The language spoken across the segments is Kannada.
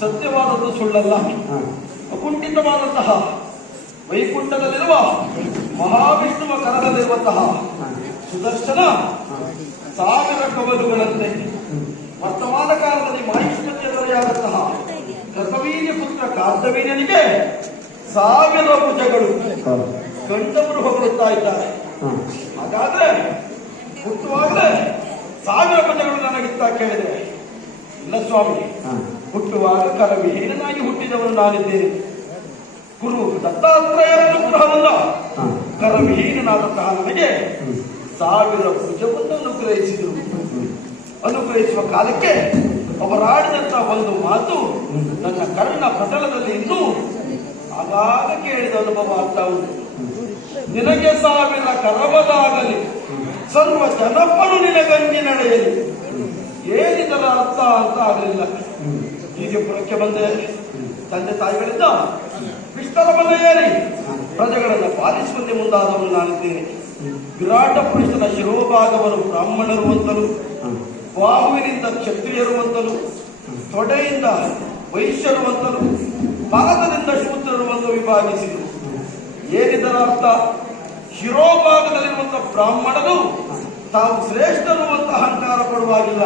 ಸತ್ಯವಾದದ್ದು ಸುಳ್ಳಲ್ಲ. ಅಕುಂಠಿತವಾದಂತಹ ವೈಕುಂಠದಲ್ಲಿರುವ ಮಹಾವಿಷ್ಣುವ ಕರದಲ್ಲಿರುವಂತಹ ಸುದರ್ಶನ 1000 ಕವಲುಗಳಂತೆ ವರ್ತಮಾನ ಕಾಲದಲ್ಲಿ ಮಾಹಿಷ್ಠತೆಯ ದೊರೆಯಾದಂತಹ ಕರ್ಕವೀರ್ಯ ಪುತ್ರ ಕಾರ್ತವೀರ್ಯನಿಗೆ 1000 ಭುಜಗಳು ಗಂಡವರು ಹೊಗಳುತ್ತಾ ಇದ್ದಾರೆ. ಹಾಗಾದ್ರೆ ಹುಟ್ಟುವಾಗಲೇ 1000 ಭುಜಗಳು ನನಗಿತ್ತ ಕೇಳಿದ್ರೆ, ಇಲ್ಲ ಸ್ವಾಮಿ, ಹುಟ್ಟುವಾಗ ಕರವಿಹೀನನಾಗಿ ಹುಟ್ಟಿದವನು ನಾನಿದ್ದೇನೆ. ಗುರು ದತ್ತಾತ್ರೇಯರ ಅನುಗ್ರಹವಲ್ಲ, ಕರವಿಹೀನನಾದಂತಹ ನನಗೆ 1000 ಭುಜವನ್ನು ಅನುಗ್ರಹಿಸಿದರು. ಅನುಗ್ರಹಿಸುವ ಕಾಲಕ್ಕೆ ಅವರಾಡಿದಂತಹ ಒಂದು ಮಾತು ನನ್ನ ಕರ್ಣ ಪಟಲದಲ್ಲಿ ಇನ್ನೂ ಆಗಾಗ ಕೇಳಿದ ಅನುಭವ ಆಗ್ತಾ ಉಂಟು. ನಿನಗೆ 1000 ಕರವದಾಗಲಿ, ಸರ್ವ ಜನಪರು ನಿನಗಂಜಿ ನಡೆಯಲಿ. ಏನಿದರ ಅರ್ಥ ಅಂತ ಆಗಲಿಲ್ಲ. ಹೀಗೆ ಪುರಕ್ಕೆ ಬಂದೆ. ತಂದೆ ತಾಯಿಗಳಿಂದ ವಿಸ್ತರವನ್ನು ಏರಿ ಪ್ರಜೆಗಳನ್ನು ಪಾಲಿಸುವಂತೆ ಮುಂದಾದವನು ನಾನಿದ್ದೇನೆ. ವಿರಾಟ ಪುರುಷನ ಶಿರೋಭಾಗವನ್ನು ಬ್ರಾಹ್ಮಣರು ಅಂತಲೂ, ಬಾಹುವಿನಿಂದ ಕ್ಷತ್ರಿಯರು ಅಂತಲೂ, ತೊಡೆಯಿಂದ ವೈಶ್ಯರು ಅಂತಲೂ, ಪಾದದಿಂದ ಶೂದ್ರರು ಅಂತ ವಿಭಾಗಿಸಿದರು. ಏನಿದರ ಅರ್ಥ? ಶಿರೋಭಾಗದಲ್ಲಿರುವಂತಹ ಬ್ರಾಹ್ಮಣರು ತಾವು ಶ್ರೇಷ್ಠರು ಅಂತ ಅಹಂಕಾರ ಪಡುವಾಗಿಲ್ಲ.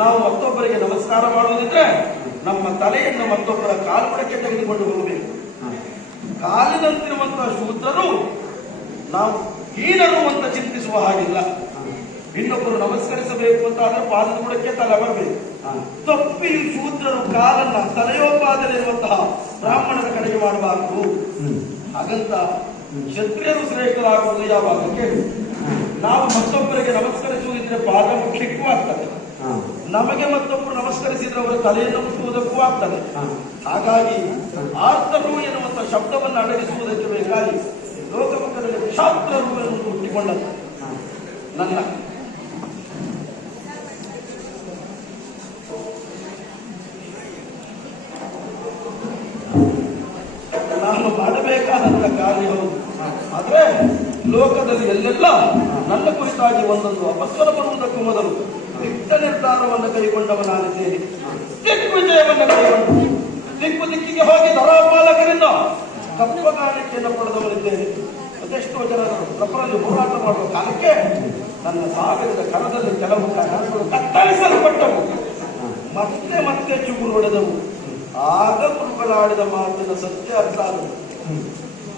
ನಾವು ಮತ್ತೊಬ್ಬರಿಗೆ ನಮಸ್ಕಾರ ಮಾಡುವುದಿದ್ರೆ ನಮ್ಮ ತಲೆಯನ್ನು ಮತ್ತೊಬ್ಬರ ಕಾಲ್ಪಡಕ್ಕೆ ತೆಗೆದುಕೊಂಡು ಹೋಗಬೇಕು. ಕಾಲಿನಂತಿರುವಂತಹ ಶೂದ್ರರು ನಾವು ಹೀನರು ಅಂತ ಚಿಂತಿಸುವ ಹಾಗಿಲ್ಲ. ಇನ್ನೊಬ್ಬರು ನಮಸ್ಕರಿಸಬೇಕು ಅಂತ ಆದ್ರೆ ಪಾದದ ಬುಡಕ್ಕೆ ತಲೆ ಬರಬೇಕು. ತಪ್ಪಿಯು ಶೂದ್ರರು ಕಾಲನ್ನ ತಲೆಯೋಪಾದಲ್ಲಿರುವಂತಹ ಬ್ರಾಹ್ಮಣರ ಕಡೆಗೆ ಮಾಡಬಾರದು. ಹಾಗಂತ ಕ್ಷತ್ರಿಯರು ಶ್ರೇಷ್ಠರಾಗುವುದು ಯಾವಾಗ ಕೇಳಿ. ನಾವು ಮತ್ತೊಬ್ಬರಿಗೆ ನಮಸ್ಕರಿಸುವುದಿದ್ರೆ ಪಾದ ಮುಟ್ಲಿಕ್ಕೂ ಆಗ್ತದೆ, ನಮಗೆ ಮತ್ತೊಬ್ಬರು ನಮಸ್ಕರಿಸಿದ್ರೆ ಅವರ ತಲೆಯನ್ನು ಮುಟ್ಟುವುದಕ್ಕೂ ಆಗ್ತದೆ. ಹಾಗಾಗಿ ಆರ್ತರು ಎನ್ನುವಂತ ಶಬ್ದವನ್ನು ಅಡಗಿಸುವುದಕ್ಕೆ ಬೇಕಾಗಿ ಲೋಕಮುಖದಲ್ಲಿ ಕ್ಷಾತ್ರರು ಎನ್ನುವುದು ಹುಟ್ಟಿಕೊಂಡದ್ದು. ನನ್ನ ನಾನು ಮಾಡಬೇಕಾದಂತ ಕಾರ್ಯ ಹೌದು, ಆದ್ರೆ ಲೋಕದಲ್ಲಿ ಎಲ್ಲೆಲ್ಲ ನನ್ನ ಕುರಿತಾಗಿ ಒಂದೊಂದು ಅಪಸ್ವರ ಬರುವುದಕ್ಕೂ ಮೊದಲು ದಿಟ್ಟ ನಿರ್ಧಾರವನ್ನು ಕೈಗೊಂಡವನಾಗಿದ್ದೇನೆ. ದಿಗ್ವಿಜಯವನ್ನು ಕೈಗೊಂಡು ದಿಕ್ಕಿಗೆ ಹೋಗಿ ದರಾಪಾಲಕರಿಂದ ಕಪ್ಪಗಾಣಿಕೆಯನ್ನು ಪಡೆದವನಿದ್ದೇನೆ. ಅದೆಷ್ಟೋ ಜನರು ಪ್ರಪಂಚದಲ್ಲಿ ಹೋರಾಟ ಮಾಡುವ ಕಾಲಕ್ಕೆ ನನ್ನ ಸಾವಿರದ ಕರದಲ್ಲಿ ಕೆಲವು ಕರಗಳು ಕತ್ತರಿಸಲ್ಪಟ್ಟವು, ಮತ್ತೆ ಮತ್ತೆ ಚುಗುರು ಹೊಡೆದವು. ಆಗ ಗುರುಗಳಾಡಿದ ಮಾತಿನ ಸತ್ಯ ಅರ್ಥ ಆದವು.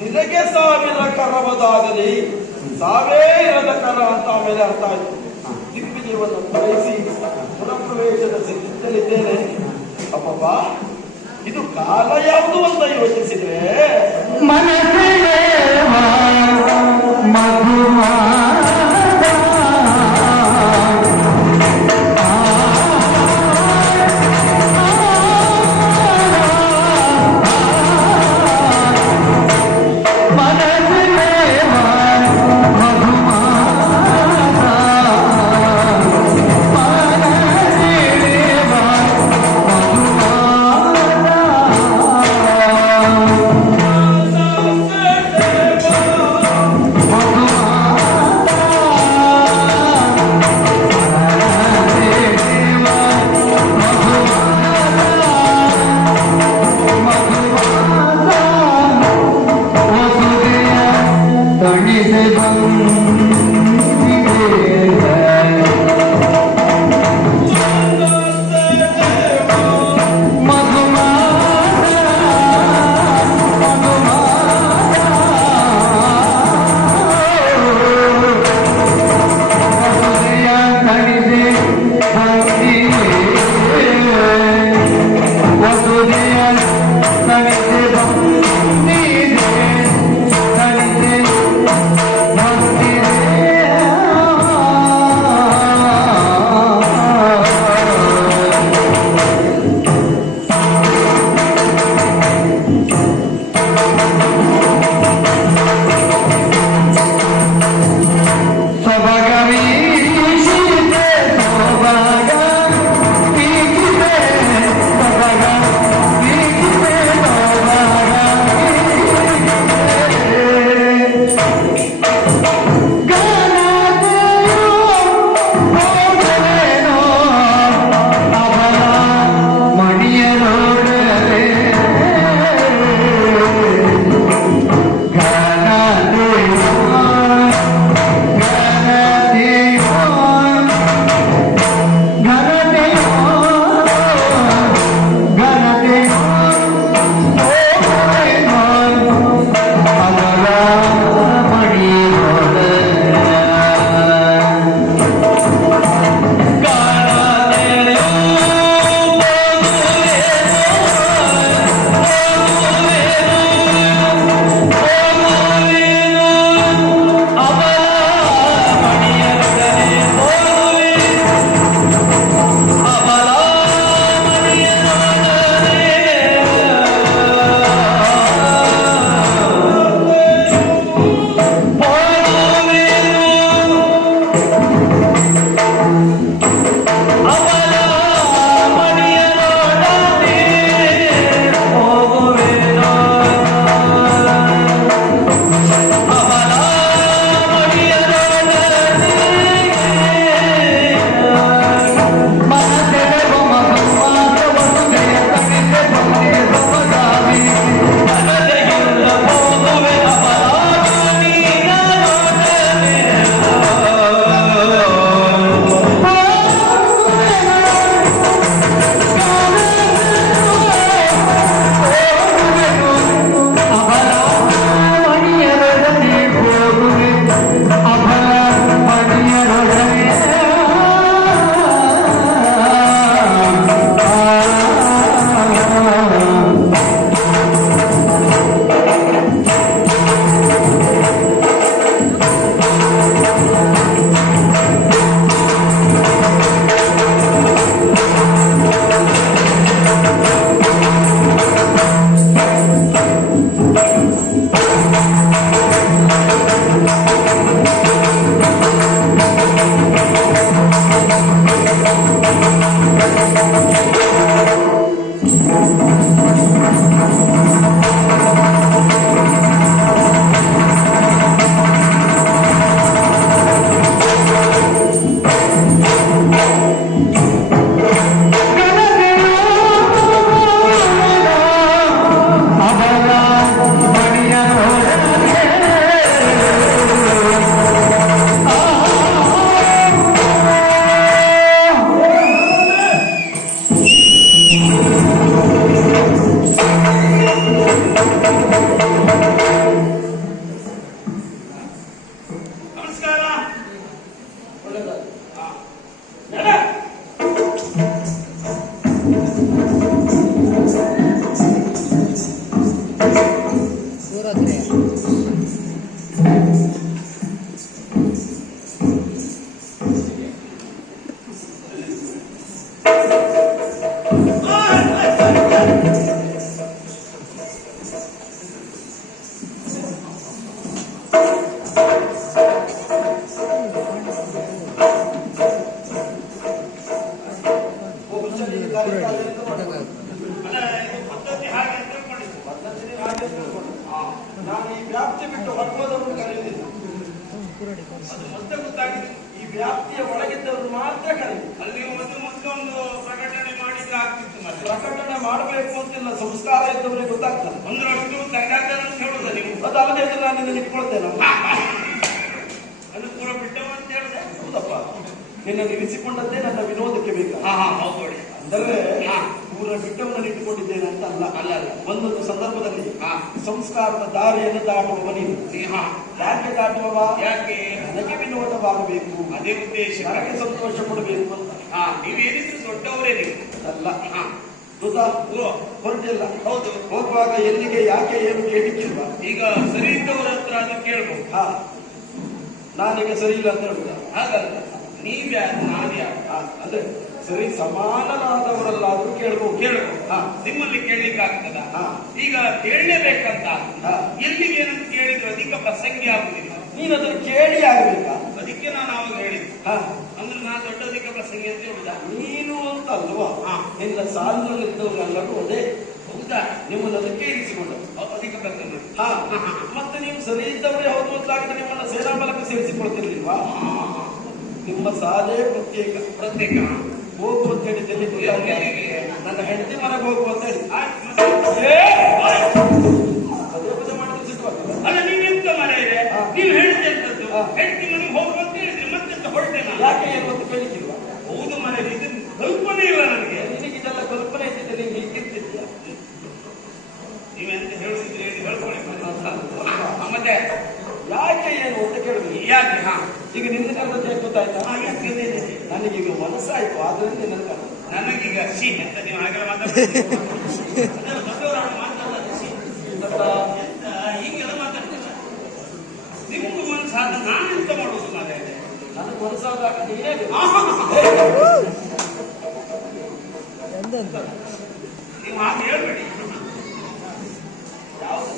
ನಿನಗೆ ಸಾವಿರ ಕರವದಾಗಲಿ ಸಾವೇ ಇರದ ಕರ ಅಂತ ಆಮೇಲೆ ಅರ್ಥ ಆಯ್ತು. ದಿಗ್ವಿಜಯವನ್ನು ಬಯಸಿ ಪುರಪ್ರವೇಶದ ಸಿದ್ಧಲಿದ್ದೇನೆ. ಅಪ್ಪಪ್ಪ, ಇದು ಕಾಲ ಯಾವುದು ಅಂತ ಯೋಚಿಸಿದ್ರೆ ನಾನು ಈ ವ್ಯಾಪ್ತಿ ಬಿಟ್ಟು ಹೊರಬೋದವರು ಕರೆಯುವುದಿಲ್ಲ. ಅದು ಮತ್ತೆ ಗೊತ್ತಾಗಿದೆ, ಈ ವ್ಯಾಪ್ತಿಯ ಒಳಗಿದ್ದವರು ಮಾತ್ರ ಕರೆಯುವುದು. ಅಲ್ಲಿ ಒಂದು ಪ್ರಕಟಣೆ ಮಾಡಿದ್ರೆ ಆಗ್ತಿತ್ತು. ಮತ್ತೆ ಪ್ರಕಟಣೆ ಮಾಡಬೇಕು ಅಂತಿಲ್ಲ, ಸಂಸ್ಕಾರ ಇದ್ದವರಿಗೆ ಗೊತ್ತಾಗ್ತದೆ. ಒಂದರಷ್ಟು ತೆಗೆದಾಗ್ತದೆ ಅಂತ ಹೇಳುದ ನೀವು. ಅದಲ್ಲದೆ ಇದ್ರೆ ನಾನು ನಿನ್ನ ಇಟ್ಕೊಳ್ತೇನೆ. ಅದು ಪೂರ ಬಿಟ್ಟವ ಅಂತ ಹೇಳಿದೆ. ಹೌದಪ್ಪ, ನಿನ್ನನ್ನು ಇರಿಸಿಕೊಂಡದ್ದೇ ನನ್ನ ವಿನೋದಕ್ಕೆ ಬೇಕು. ಹೌದು. ಅಂದರೆ ಪೂರ ಬಿಟ್ಟವನ್ನ ಇಟ್ಟುಕೊಂಡಿದ್ದೇನೆ ಅಂತ ಅಲ್ಲ. ಅಲ್ಲ. ಒಂದೊಂದು ಸಂದರ್ಭದಲ್ಲಿ ಸಂಸ್ಕಾರದ ದಾರಿಯನ್ನು ದಾಟುವವ ನೀನು. ಯಾಕೆ ದಾಟುವವ? ಯಾಕೆ? ನನಗೆ ವಿನೋದವಾಗಬೇಕು, ಅದೇ ಉದ್ದೇಶ, ನನಗೆ ಸಂತೋಷ ಕೊಡಬೇಕು ಅಂತ. ನೀವೇನಿದ್ರು ದೊಡ್ಡವರೇ ನೀವು ಅಲ್ಲ. ಹೊರಟಿಲ್ಲ. ಹೌದು. ಹೋಗುವಾಗ ಎಲ್ಲಿಗೆ ಯಾಕೆ ಏನು ಕೇಳಿಕ್ಕಿಲ್ವಾ? ಈಗ ಸರಿ ಇದ್ದವರ ಹತ್ರ ಅದು ಕೇಳ್ಬೋದು. ನಾನೀಗ ಸರಿ ಇಲ್ಲ ಅಂತ ಹೇಳುದ? ಹಾಗಲ್ಲ, ನೀವ್ಯಾರು ನಾವ್ಯಾರು ಅಂದ್ರೆ ಸರಿ ಸಮಾನರಾದವರಲ್ಲಾದ್ರೂ ಕೇಳ್ಬೋದು. ನಿಮ್ಮಲ್ಲಿ ಕೇಳಲಿಕ್ಕೆ ಆಗ್ತದ? ಈಗ ಕೇಳಲೇಬೇಕಂತ ಎಲ್ಲಿಗೆ ಏನಂತ ಕೇಳಿದ್ರು ಅಧಿಕ ಪ್ರಸಂಗಿ ಆಗುದಿಲ್ಲ. ನೀನು ಅದನ್ನು ಕೇಳಿ ಆಗ್ಬೇಕಾ? ಅದಕ್ಕೆ ನಾನು ಅವಾಗ ಹೇಳಿದ್ದೆ. ಅಂದ್ರೆ ನಾನು ದೊಡ್ಡ ಅಧಿಕ ಪ್ರಸಂಗಿ ಅಂತ ಹೇಳುದ? ನೀನು ಅಂತ ಅಲ್ವಾ, ನಿನ್ನ ಸಾಲಿನಲ್ಲಿದ್ದವರೆಲ್ಲರೂ ಅದೇ. ಹೌದಾ? ನಿಮ್ಮನ್ನು ಅದಕ್ಕೆ ಇರಿಸಿಕೊಂಡ ಅಧಿಕ ಪ್ರಸಂಗಿ. ಮತ್ತೆ ನೀವು ಸರಿ ಇದ್ದವರೇ ಹೌದು ಅಂತಾಗಿದ್ರೆ ನಿಮ್ಮನ್ನ ಸೇನಾ ಬಲಕ್ಕೆ ಸೇರಿಸಿಕೊಳ್ತಿರ್ಲಿಲ್ವಾ? ನಿಮ್ಮ ಸಾಲೇ ಪ್ರತ್ಯೇಕ ಹೋಗು ಅಂತ ಹೇಳಿ ನನ್ನ ಹೆಂಡತಿ ಮನೆಗೆ ಹೋಗು ಅಂತ ಹೇಳಿ ಪದೇ ಪದೇ ಮಾಡಿದ್ರೆ ಸಿದ್ಧವಾಗ್ತದೆ. ಅಲ್ಲ, ನೀವೆಂತ ಮರ ಇದೆ, ನೀವು ಹೇಳಿದೆ ಅಂತದ್ದು ಹೆಂಡತಿ ಮನೆಗೆ ಹೋಗು ಅಂತ ಹೇಳಿದ್ರೆ ಮತ್ತೆಂತ ಹೊರಟೆ ನಾನು. ಯಾಕೆ ಏನು ಅಂತ ಕೇಳಿಕ್ಕಿಲ್ವಾ? ಹೌದು ಮರ, ಇದು ಕಲ್ಪನೆ ಇಲ್ಲ ನನಗೆ. ನಿನಗೆ ಇದೆಲ್ಲ ಕಲ್ಪನೆ ಇದ್ದಿದ್ದೆ, ನೀನು ಹೀಗಿರ್ತಿದ್ಯಾ? ನೀವೆಂತ ಹೇಳುದಿದ್ರೆ ಹೇಳ್ಕೊಳ್ಳಿ. ಮತ್ತೆ ಯಾಕೆ ಏನು ಅಂತ ಕೇಳಿದ್ರಿ? ಯಾಕೆ? ಈಗ ನಿನ್ನ ಕರೆದದ್ದೇ ಗೊತ್ತಾಯ್ತಾ? ಯಾಕೆ? ನನಗೀಗ ಮನಸ್ಸಾಯ್ತು, ಆದ್ರಿಂದ ನಿನ್ನ ಕರೆದ. ನನಗೀಗ ಎಂತ ನೀವು ಹಾಗೆಲ್ಲ ಹೀಗೆಲ್ಲ ಮಾತಾಡ್ತೀರ. ನಿಮ್ಗೂ ಮನಸ್ಸಾದ ನಾನು ಎಂತ ಮಾಡುವುದು? ಮಾರೇ, ನನಗೆ ಮನಸ್ಸಾದಾಗ ನೀನೇ ನೀವು ಹಾಗೆ ಹೇಳ್ಬೇಡಿ. ಯಾವುದು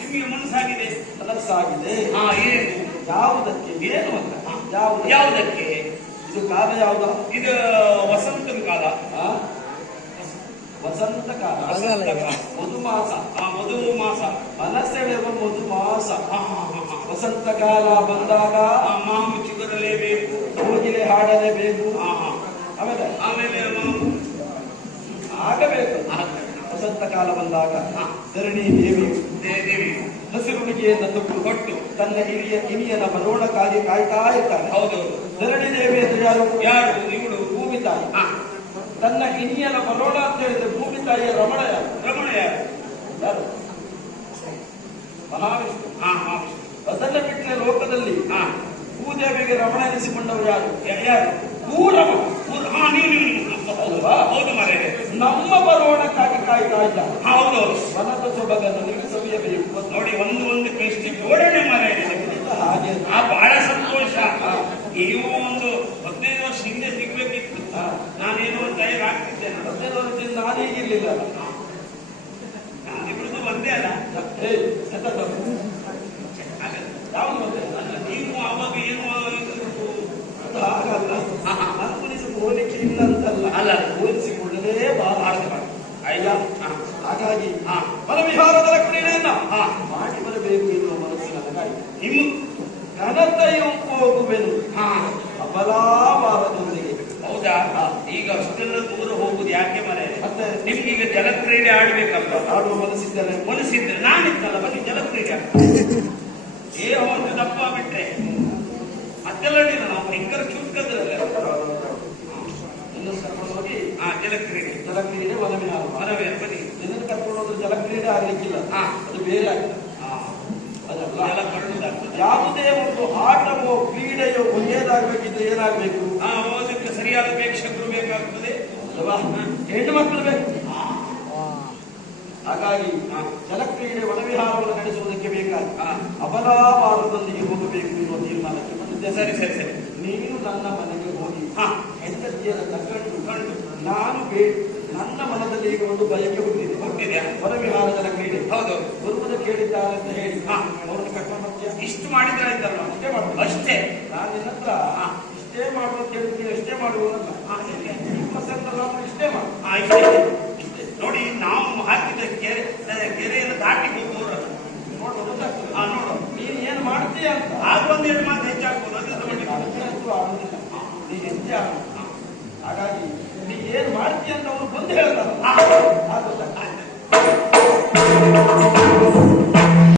ನಿಮಗೆ ಮನಸ್ಸಾಗಿದೆ? ಮನಸ್ಸಾಗಿದೆ. ಏನು? ಯಾವುದಕ್ಕೆ? ಏನು ಅಂತ? ಯಾವುದಕ್ಕೆ? ಇದು ಕಾಲ ಯಾವುದು? ಇದು ವಸಂತದ ಕಾಲ. ವಸಂತ ಕಾಲ, ಮಧುಮಾಸ. ಮಧುಮಾಸ ಮನಸ್ಸೆಳೆಯುವ ಮಧುಮಾಸ. ವಸಂತ ಕಾಲ ಬಂದಾಗ ಮಾವು ಚಿಗುರಲೇಬೇಕು, ಕೋಗಿಲೆ ಹಾಡಲೇಬೇಕು. ಆಮೇಲೆ ಆಗಬೇಕು. ವಸಂತ ಕಾಲ ಬಂದಾಗ ಧರಣಿ ದೇವಿ ಹಸಿರುಣಿಗೆಯನ್ನು ಕೊಟ್ಟು ತನ್ನ ಇನಿಯನ ಬರೋಣಕ್ಕಾಗಿ ಕಾಯ್ತಾ ಇರ್ತಾನೆ. ಹೌದು. ಧರಣಿ ದೇವಿ ಅಂತ ಯಾರು? ಇವಳು ಭೂಮಿ ತಾಯಿ. ತನ್ನ ಇನಿಯನ ಬರೋಣ ಅಂತ ಹೇಳಿದ್ರೆ ಭೂಮಿ ತಾಯಿಯ ರಮಣ ಯಾರು? ಯಾರು? ಮಹಾವಿಷ್ಣು. ಅದನ್ನ ಬಿಟ್ಟರೆ ಲೋಕದಲ್ಲಿ ಭೂದೇವಿಗೆ ರಮಣ ಎನಿಸಿಕೊಂಡವರು ಯಾರು? ಭೂರಮಣ. ಅಲ್ವಾ? ಹೌದು ಮರೇ. ನಮ್ಮ ಬರೋಣಕ್ಕಾಗಿ ಕಾಯ್ತಾ ಇದ್ದ. ಹೌದು. ವನದ ಸೊಬಗನ್ನು ನೀವು ಸವಿಯಬೇಕು ನೋಡಿ. ಒಂದು ಎಷ್ಟು ಜೋಡಣೆ ಮರೇ. ಹಾಗೆ ಬಹಳ ಸಂತೋಷ. ನೀವು ಒಂದು 15 ವರ್ಷ ಹಿಂದೆ ಸಿಗ್ಬೇಕಿತ್ತು. ನಾನೇನೋ ತಯಾರಾಗ್ತಿದ್ದೇನೆ. 15 ವರ್ಷದಿಂದ ನಾನು ಹೀಗಿರ್ಲಿಲ್ಲ. ಇಬ್ಬರದು ಒಂದೇ ಅಲ್ಲ. ಯಾವುದು ಒಂದೇ? ನೀವು ಅವಾಗ ಏನು ಹಾಗಲ್ಲ. ಹೋಲಿಕೆ ಇಲ್ಲ ಅಂತಲ್ಲ, ಅಲ್ಲ, ಹೋಲಿಸಿಕೊಳ್ಳಲೇ ಬಹಳ ಆಯ್ತಾ? ಹಾಗಾಗಿ ವನವಿಹಾರದ ಕ್ರೀಡೆಯನ್ನ ಮಾಡಿ ಬರಬೇಕು ಎನ್ನುವ ಮನಸ್ಸು ನನಗಾಯಿತು. ನಿಮ್ಮ ಘನತೆಯು ಹೋಗುವೆನು ಅಬಲಾವಾರದೊಂದಿಗೆ. ಹೌದಾ? ಈಗ ಅಷ್ಟೆಲ್ಲ ದೂರ ಹೋಗುದು ಯಾಕೆ ಮರೆ? ಮತ್ತೆ ನಿಮ್ಗೀಗ ಜಲಕ್ರೀಡೆ ಆಡ್ಬೇಕಲ್ಲ? ಆಡುವ ಮನಸ್ಸಿದ್ರೆ ನಾನಿತ್ತಲ್ಲ ಬನ್ನಿ ಜಲಕ್ರೀಡೆ. ಒಂದು ದಪ್ಪ ಬಿಟ್ರೆ ಮತ್ತೆಲ್ಲ ನಾವು ಭಯಂಕರ ಚುಕ್ಕದ್ರಲ್ಲ. ಕರ್ಕೊಂಡು ಹೋಗಿ ಜಲಕ್ರೀಡೆ ವನವಿಹಾರ ಬನ್ನಿ. ಇದನ್ನು ಕರ್ಕೊಂಡು ಹೋದ್ರೆ ಜಲಕ್ರೀಡೆ ಆಗ್ಲಿಕ್ಕಿಲ್ಲ, ಅದು ಬೇರೆ ಆಗ್ತದೆ. ಯಾವುದೇ ಒಂದು ಆಟವೋ ಕ್ರೀಡೆಯೋ ಒಳ್ಳೆಯದಾಗಬೇಕಿದ್ರೆ ಏನಾಗಬೇಕು? ಅದಕ್ಕೆ ಸರಿಯಾದ ಪ್ರೇಕ್ಷಕರು ಬೇಕಾಗ್ತದೆ. ಹೆಣ್ಣು ಮಕ್ಕಳು ಬೇಕು. ಹಾಗಾಗಿ ಜಲಕ್ರೀಡೆ ವನವಿಹಾರವನ್ನು ನಡೆಸುವುದಕ್ಕೆ ಬೇಕಾದ ಅಬಲಾವಾರದೊಂದಿಗೆ ಹೋಗಬೇಕು ಎನ್ನುವ ತೀರ್ಮಾನಕ್ಕೆ ಬಂದಿದ್ದೆ. ಸರಿ ಸರಿ ಸರಿ. ನೀನು ನನ್ನ ಮನೆಗೆ ಹೋಗಿ ಹೆಂಡತಿಯನ್ನು ತಗೊಂಡು ನಾನು ನನ್ನ ಮನದಲ್ಲಿ ಈಗ ಒಂದು ಬಯಕೆ ಹುಟ್ಟಿದೆ. ವನವಿಹಾರದ ಕ್ರೀಡೆ ಹೌದು ಬರುವುದಕ್ಕೆ ಹೇಳಿದ್ದಾರೆ ಅಂತ ಹೇಳಿ ಅವ್ರನ್ನ ಕರ್ಕೊಂಡು ಹೋಗ್ತೀಯ. ಇಷ್ಟು ಮಾಡಿದ್ರೆ ಆಯ್ತಲ್ಲ. ಅಷ್ಟೇ ಮಾಡುದು ಅಷ್ಟೇ. ನಾನು ನಿನ್ನ ಹತ್ರ ಇಷ್ಟೇ ಮಾಡುವ ಅಂತ ಹೇಳಿದ್ರೆ ಎಷ್ಟೇ ಮಾಡುವುದಲ್ಲ. ಇಷ್ಟೇ ಮಾಡು. ನೋಡಿ ನಾವು ಹಾಕಿದ ಕೆರೆಯನ್ನು ದಾಟಿ